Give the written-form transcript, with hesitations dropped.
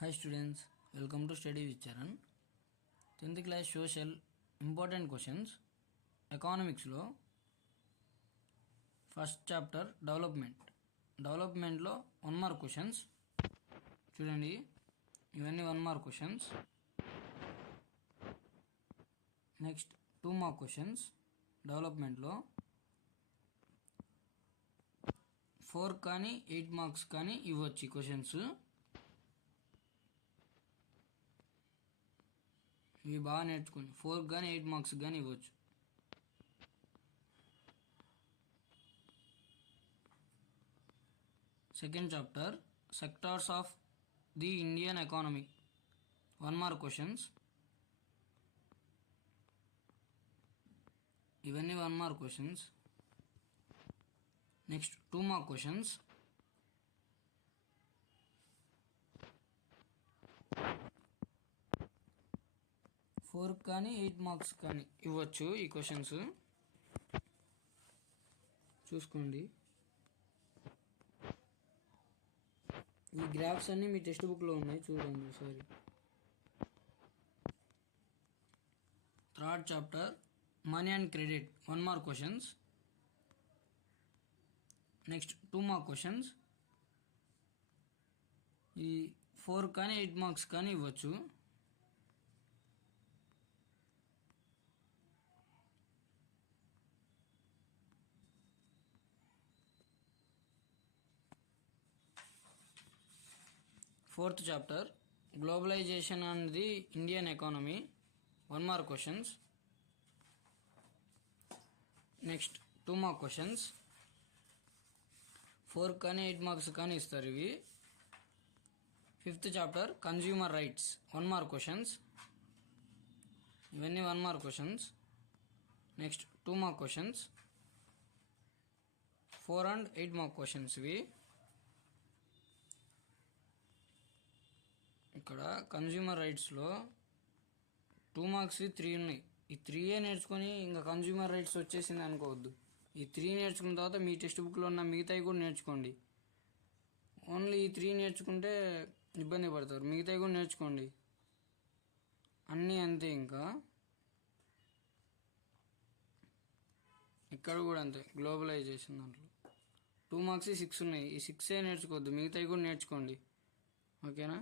Hi students, welcome to Study with Charan. 10th class social important questions. Economics లో first chapter డెవలప్మెంట్లో 1 mark questions చూడండి. ఇవన్నీ 1 mark questions. Next 2 mark questions. డెవలప్మెంట్లో 4 కానీ 8 marks కానీ ఇవ్వచ్చు క్వశ్చన్స్. ఇవి బాగా నేర్చుకోండి. 4 కానీ 8 మార్క్స్ కానీ ఇవ్వచ్చు. Second chapter sectors of the Indian economy 1 mark questions. ఇవన్నీ 1 mark questions. Next 2 mark questions. Four కానీ 8 మార్క్స్ కానీ ఇవ్వచ్చు ఈ క్వశ్చన్స్. చూసుకోండి. ఈ గ్రాఫ్స్ అన్నీ మీ టెక్స్ట్ బుక్లో ఉన్నాయి, చూడండి ఒకసారి. Third chapter money and credit 1 mark questions. Next 2 mark questions. ఈ 4 కానీ 8 మార్క్స్ కానీ ఇవ్వచ్చు. Fourth chapter globalisation and the Indian economy 1 mark questions. Next 2 mark questions. 4 కానీ 8 మార్క్స్ కానీ ఇస్తారు ఇవి. Fifth chapter consumer rights 1 mark questions. ఇవన్నీ 1 mark questions. Next 2 mark questions. 4 and 8 mark questions ఇవి. ఇక్కడ కన్జ్యూమర్ రైట్స్లో 2 మార్క్స్ 3 ఉన్నాయి. ఈ 3 నేర్చుకొని ఇంకా కన్జ్యూమర్ రైట్స్ వచ్చేసింది అనుకోవద్దు. ఈ 3 నేర్చుకున్న తర్వాత మీ టెక్స్ట్ బుక్లో ఉన్న మిగతాయి కూడా నేర్చుకోండి. ఓన్లీ ఈ 3 నేర్చుకుంటే ఇబ్బంది పడతారు. మిగతాయి కూడా నేర్చుకోండి. అన్నీ అంతే. ఇంకా ఇక్కడ కూడా అంతే. గ్లోబలైజేషన్ దాంట్లో 2 మార్క్స్ 6 ఉన్నాయి. ఈ 6 నేర్చుకోవద్దు, మిగతాయి కూడా నేర్చుకోండి. ఓకేనా?